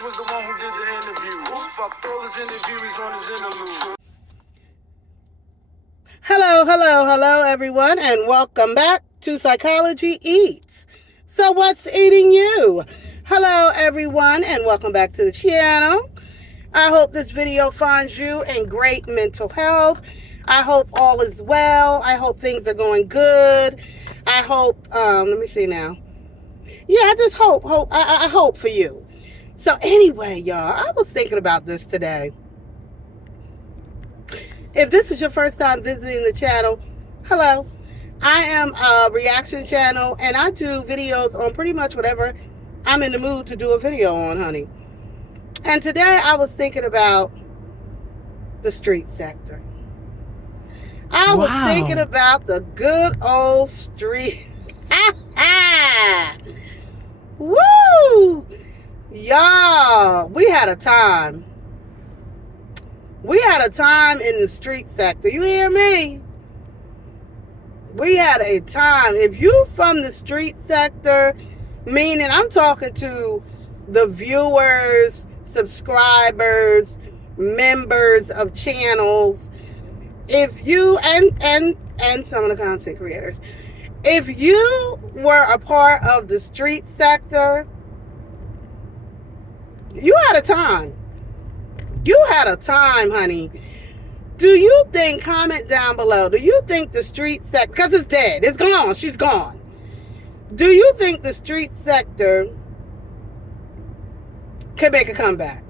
Mucus was the one who did the interview. Fucked all his interviewees on his interlude. Hello, everyone, and welcome back to Psychology Eats. So what's eating you? Hello, everyone, and welcome back to the channel. I hope this video finds you in great mental health. I hope all is well. I hope things are going good. I hope, let me see now. Yeah, I just hope, I hope for you. So anyway, y'all, I was thinking about this today. If this is your first time visiting the channel, hello. I am a reaction channel, and I do videos on pretty much whatever I'm in the mood to do a video on, honey. And today I was thinking about the street sector. I was thinking about the good old street. Woo! Y'all, we had a time. We had a time in the street sector. You hear me? We had a time. If you from the street sector, meaning I'm talking to the viewers, subscribers, members of channels, if you and some of the content creators, if you were a part of the street sector, you had a time. You had a time, honey. Do you think, comment down below, do you think the street sector, because it's dead, it's gone, she's gone. Do you think the street sector can make a comeback?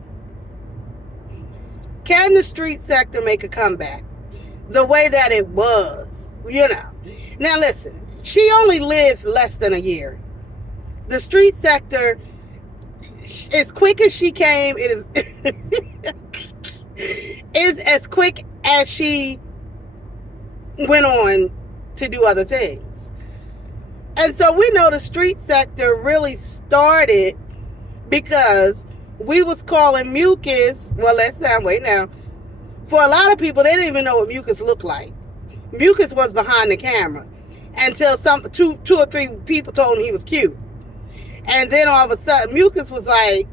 Can the street sector make a comeback the way that it was, you know? Now listen, she only lived less than a year. The street sector, as quick as she came, it is as quick as she went on to do other things. And so we know the street sector really started because we was calling Mucus, well, wait now. For a lot of people, they didn't even know what Mucus looked like. Mucus was behind the camera until two or three people told him he was cute. And then all of a sudden, Mucus was like,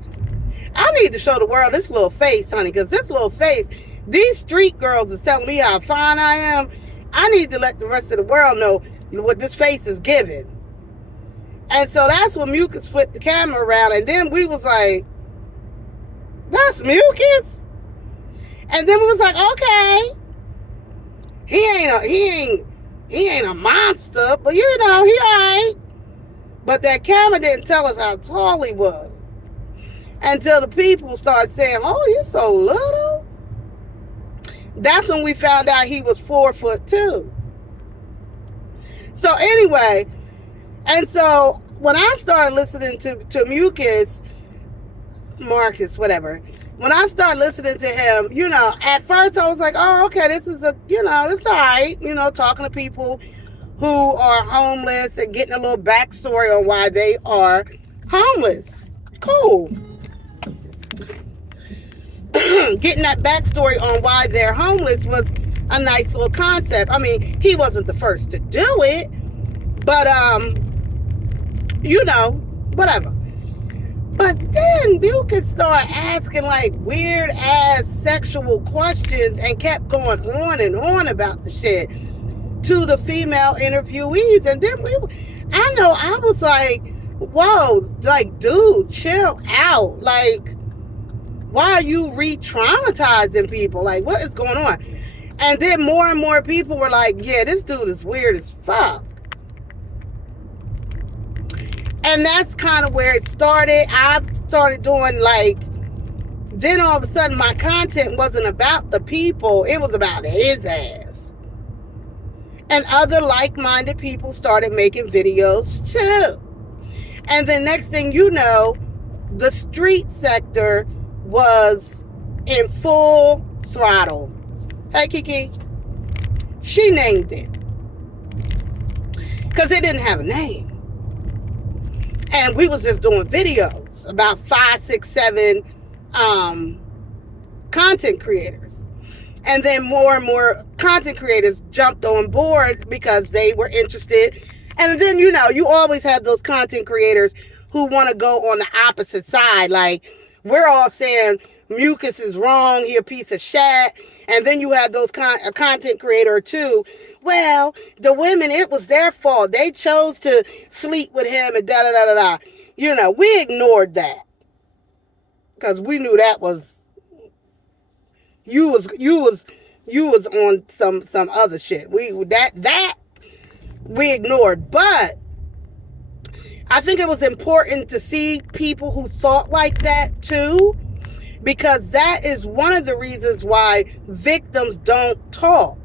I need to show the world this little face, honey, because this little face, these street girls are telling me how fine I am. I need to let the rest of the world know what this face is giving. And so that's when Mucus flipped the camera around, and then we was like, that's Mucus? And then we was like, okay, he ain't a monster, but you know, he all right. But that camera didn't tell us how tall he was. Until the people started saying, oh, he's so little. That's when we found out he was 4'2". So anyway, and so when I started listening to Mucus, Marcus, whatever, when I started listening to him, you know, at first I was like, oh, okay, this is it's all right, you know, talking to people who are homeless and getting a little backstory on why they are homeless. Cool. Getting that backstory on why they're homeless was a nice little concept. I mean, he wasn't the first to do it, but, you know, whatever. But then Mucus started asking like weird ass sexual questions and kept going on and on about the shit to the female interviewees. And then I was like, whoa, like, dude, chill out. Like, why are you re-traumatizing people? Like, what is going on? And then more and more people were like, yeah, this dude is weird as fuck. And that's kind of where it started. I started doing like, then all of a sudden my content wasn't about the people. It was about his ass. And other like-minded people started making videos too. And then next thing you know, the street sector was in full throttle. Hey, Kiki. She named it. Because it didn't have a name. And we was just doing videos, about 5, 6, 7 content creators. And then more and more content creators jumped on board because they were interested. And then, you know, you always have those content creators who want to go on the opposite side. Like, we're all saying Mucus is wrong, he a piece of shit. And then you have those a content creator too. Well, the women, it was their fault. They chose to sleep with him and da da da da da. You know, we ignored that because we knew that was you was on some other shit. We ignored, but I think it was important to see people who thought like that too, because that is one of the reasons why victims don't talk.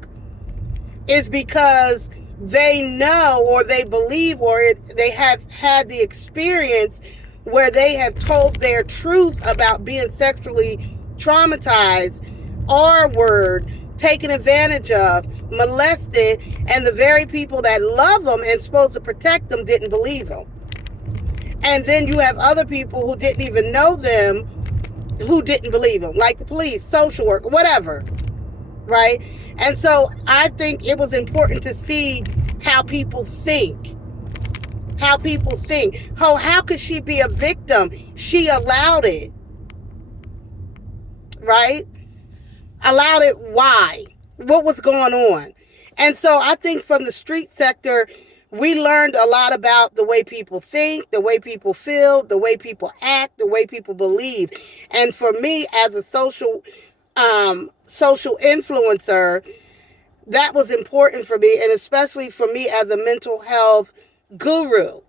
Is because they know or they believe or they have had the experience where they have told their truth about being sexually traumatized, R-word, taken advantage of, molested, and the very people that love them and supposed to protect them didn't believe them. And then you have other people who didn't even know them who didn't believe them, like the police, social work, whatever, right? And so I think it was important to see how people think. How people think. Oh, how could she be a victim? She allowed it. Right? Allowed it. Why? What was going on? And so I think from the street sector, we learned a lot about the way people think, the way people feel, the way people act, the way people believe. And for me, as a social influencer, that was important for me, and especially for me as a mental health guru,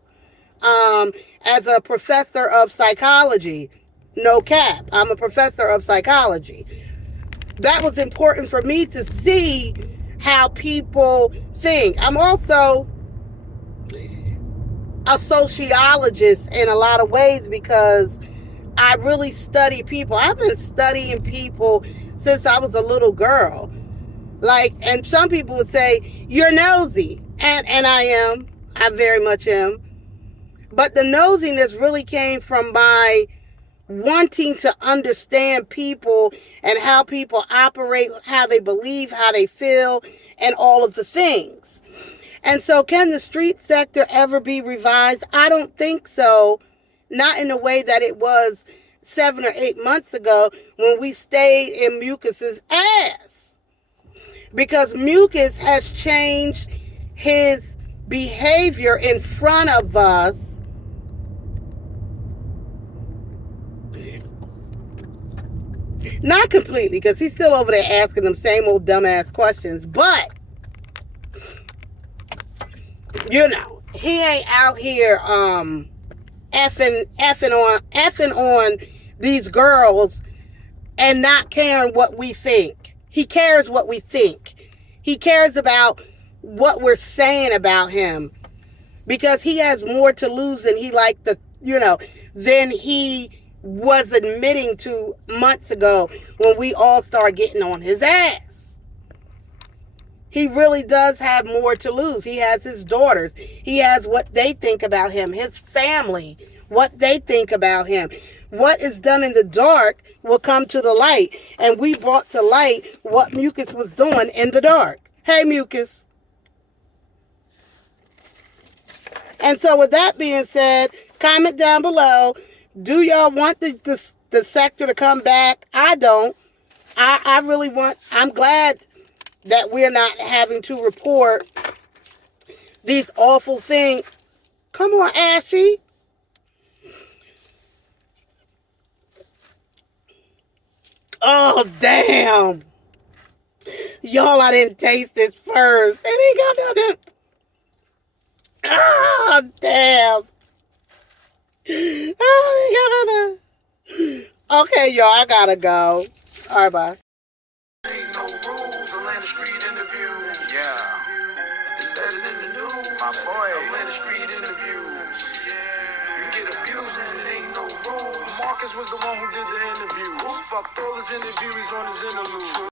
as a professor of psychology. No cap, I'm a professor of psychology. That was important for me to see how people think. I'm also a sociologist in a lot of ways because I really study people. I've been studying people since I was a little girl. Like, and some people would say, you're nosy. And I am. I very much am. But the nosiness really came from my wanting to understand people and how people operate, how they believe, how they feel, and all of the things. And so can the street sector ever be revised? I don't think so. Not in the way that it was 7 or 8 months ago when we stayed in Mucus's ass. Because Mucus has changed his behavior in front of us. Not completely, because he's still over there asking them same old dumbass questions. But, you know, he ain't out here effing on these girls and not caring what we think. He cares what we think. He cares about what we're saying about him because he has more to lose than than he was admitting to months ago when we all started getting on his ass. He really does have more to lose. He has his daughters. He has what they think about him, his family, what they think about him. What is done in the dark will come to the light. And we brought to light what Mucus was doing in the dark. Hey, Mucus. And so with that being said, comment down below. Do y'all want the sector to come back? I don't. I really want, I'm glad that we're not having to report these awful things. Come on, Ashley. Oh, damn. Y'all, I didn't taste this first. It ain't got nothing. Oh, damn. Oh, okay, y'all, I gotta go. All right, bye. Ain't no rules, Atlanta Street interview. Yeah. Is that it in the news? My boy. Atlanta Street interviews. Yeah. You get abused and it ain't no rules. Marcus was the one who did the interview. Fucked all his interviewees on his interlude.